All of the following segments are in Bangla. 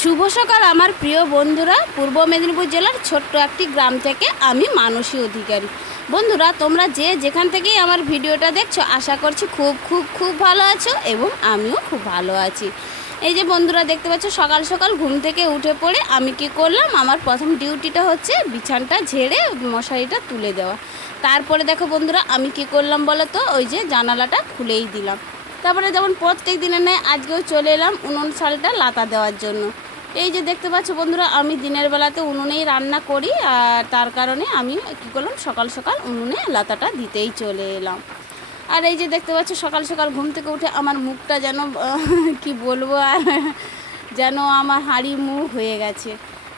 শুভ সকাল আমার প্রিয় বন্ধুরা। পূর্ব মেদিনীপুর জেলার ছোট্ট একটি গ্রাম থেকে আমি মানসী অধিকারী। বন্ধুরা, তোমরা যে যেখান থেকেই আমার ভিডিওটা দেখছো, আশা করছি খুব খুব খুব ভালো আছো এবং আমিও খুব ভালো আছি। এই যে বন্ধুরা দেখতে পাচ্ছ, সকাল সকাল ঘুম থেকে উঠে পড়ে আমি কি করলাম, আমার প্রথম ডিউটিটা হচ্ছে বিছানটা ঝেড়ে মশারিটা তুলে দেওয়া। তারপরে দেখো বন্ধুরা, আমি কি করলাম বলো তো, ওই যে জানালাটা খুলেই দিলাম। তারপরে যেমন প্রত্যেক দিনের নেয় আজকেও চলে এলাম উনুন শালটা লাতা দেওয়ার জন্য। এই যে দেখতে পাচ্ছ বন্ধুরা, আমি দিনের বেলাতে উনুনেই রান্না করি, আর তার কারণে আমি কী করলাম, সকাল সকাল উনুনে লাতাটা দিতেই চলে এলাম। আর এই যে দেখতে পাচ্ছ, সকাল সকাল ঘুম থেকে উঠে আমার মুখটা যেন কি বলবো, আর যেন আমার হাঁড়ি মুখ হয়ে গেছে।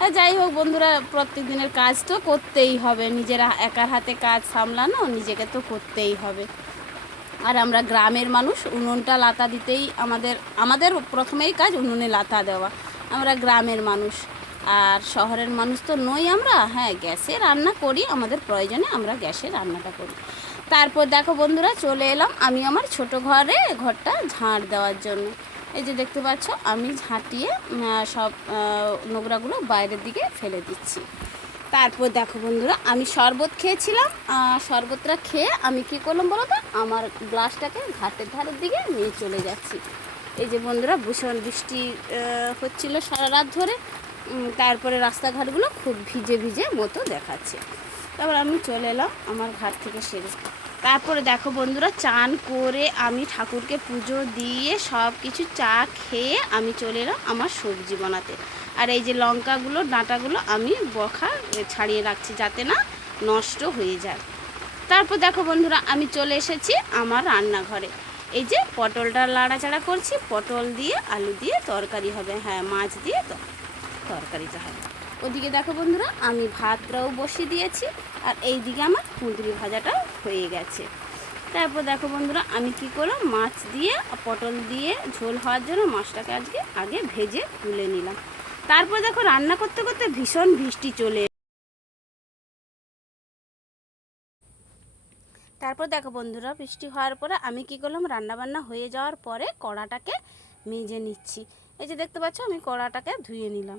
আর যাই হোক বন্ধুরা, প্রত্যেক দিনের কাজ তো করতেই হবে, নিজেরা একার হাতে কাজ সামলানো নিজেকে তো করতেই হবে। আর আমরা গ্রামের মানুষ, উনুনটা লাতা দিতেই আমাদের প্রথমেই কাজ উনুনে লাতা দেওয়া। আমরা গ্রামের মানুষ, আর শহরের মানুষ তো নই আমরা। হ্যাঁ, গ্যাসে রান্না করি, আমাদের প্রয়োজনে আমরা গ্যাসে রান্নাটা করি। তারপর দেখো বন্ধুরা, চলে এলাম আমি আমার ছোট ঘরটা ঝাঁট দেওয়ার জন্য। এই যে দেখতে পাচ্ছ, আমি ঝাঁটিয়ে সব নোংরাগুলো বাইরের দিকে ফেলে দিচ্ছি। তারপর দেখো বন্ধুরা, আমি শরবত খেয়েছিলাম। শরবতটা খেয়ে আমি কী করলাম বলো তো, আমার গ্লাসটাকে ঘাটের ধারের দিকে নিয়ে চলে যাচ্ছি। এই যে বন্ধুরা, ভীষণ বৃষ্টি হচ্ছিল সারা রাত ধরে। তারপরে রাস্তাঘাটগুলো খুব ভিজে ভিজে মতো দেখাচ্ছে। তারপর আমি চলে এলাম আমার ঘাট থেকে সেরে। তারপরে দেখো বন্ধুরা, চান করে আমি ঠাকুরকে পুজো দিয়ে সব কিছু চা খেয়ে আমি চলে এলাম আমার সবজি বানাতে। আর এই যে লঙ্কাগুলো ডাঁটাগুলো আমি বখা ছাড়িয়ে রাখছি যাতে না নষ্ট হয়ে যায়। তারপর দেখো বন্ধুরা, আমি চলে এসেছি আমার রান্নাঘরে। এই যে পটলটা লাড়াচাড়া করছি, পটল দিয়ে আলু দিয়ে তরকারি হবে। হ্যাঁ, মাছ দিয়ে তো তরকারিটা হবে। ওদিকে দেখো বন্ধুরা, আমি ভাতটাও বসিয়ে দিয়েছি, আর এই দিকে আমার কুঁদরি ভাজাটাও হয়ে গেছে। তারপর দেখো বন্ধুরা, আমি কি করলাম, মাছ দিয়ে পটল দিয়ে ঝোল হওয়ার জন্য মাছটাকে আগে ভেজে তুলে নিলাম। তারপর দেখো, রান্না করতে করতে ভীষণ বৃষ্টি চলে। তারপর দেখো বন্ধুরা, বৃষ্টি হওয়ার পরে আমি কি করলাম, রান্নাবান্না হয়ে যাওয়ার পরে কড়াটাকে মেজে নিচ্ছি। এই যে দেখতে পাচ্ছ, আমি কড়াটাকে ধুয়ে নিলাম।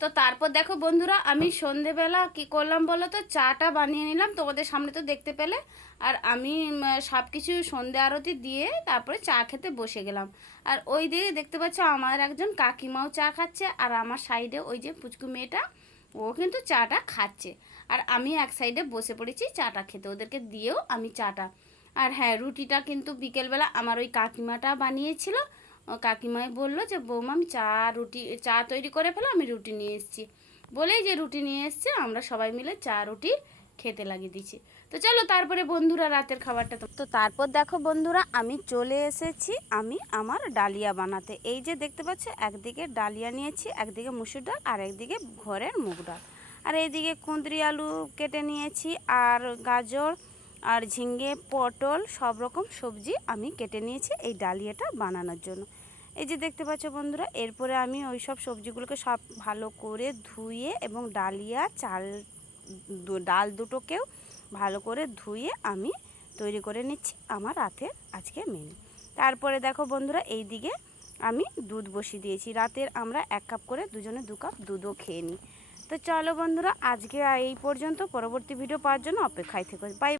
তো তারপর দেখো বন্ধুরা, আমি সন্ধেবেলা কি করলাম বলো তো, চাটা বানিয়ে নিলাম, তোমাদের সামনে তো দেখতে পেলে। আর আমি সব কিছু সন্ধে আরতি দিয়ে তারপরে চা খেতে বসে গেলাম। আর ওই দিকে দেখতে পাচ্ছ, আমার একজন কাকিমাও চা খাচ্ছে, আর আমার সাইডে ওই যে পুচকু মেয়েটা, ও কিন্তু চাটা খাচ্ছে। আর আমি এক সাইডে বসে পড়েছি চাটা খেতে, ওদেরকে দিয়েও আমি চাটা। আর হ্যাঁ, রুটিটা কিন্তু বিকেলবেলা আমার ওই কাকিমাটা বানিয়েছিল। ও কাকিমাই বললো যে, বৌমা আমি চা তৈরি করে ফেলো, আমি রুটি নিয়ে এসেছি। বলেই যে রুটি নিয়ে এসছে, আমরা সবাই মিলে চা রুটি খেতে লাগিয়ে দিচ্ছি। তো চলো, তারপরে বন্ধুরা রাতের খাবারটা তো তারপর দেখো বন্ধুরা, আমি চলে এসেছি আমি আমার ডালিয়া বানাতে। এই যে দেখতে পাচ্ছ, একদিকে ডালিয়া নিয়েছি, একদিকে মুসুর ডাল, আর একদিকে ঘরের মুগ ডাল। আর এইদিকে কুঁদরি আলু কেটে নিয়েছি, আর গাজর আর ঝিঙে পটল সব রকম সবজি আমি কেটে নিয়েছি এই ডালিয়াটা বানানোর জন্য। এই যে দেখতে পাচ্ছ বন্ধুরা, এরপরে আমি ওই সব সবজিগুলোকে সব ভালো করে ধুয়ে এবং ডাল দুটোকেও ভালো করে ধুয়ে আমি তৈরি করে নিচ্ছি আমার রাতের আজকে মেনু। তারপরে দেখো বন্ধুরা, এই দিকে আমি দুধ বসিয়ে দিয়েছি। রাতের আমরা 1 কাপ করে দুজনে 2 কাপ দুধও খেয়ে নিই। তো চলো বন্ধুরা, আজকে এই পর্যন্ত। পরবর্তী ভিডিও পাওয়ার জন্য অপেক্ষায় থেকো। বাই।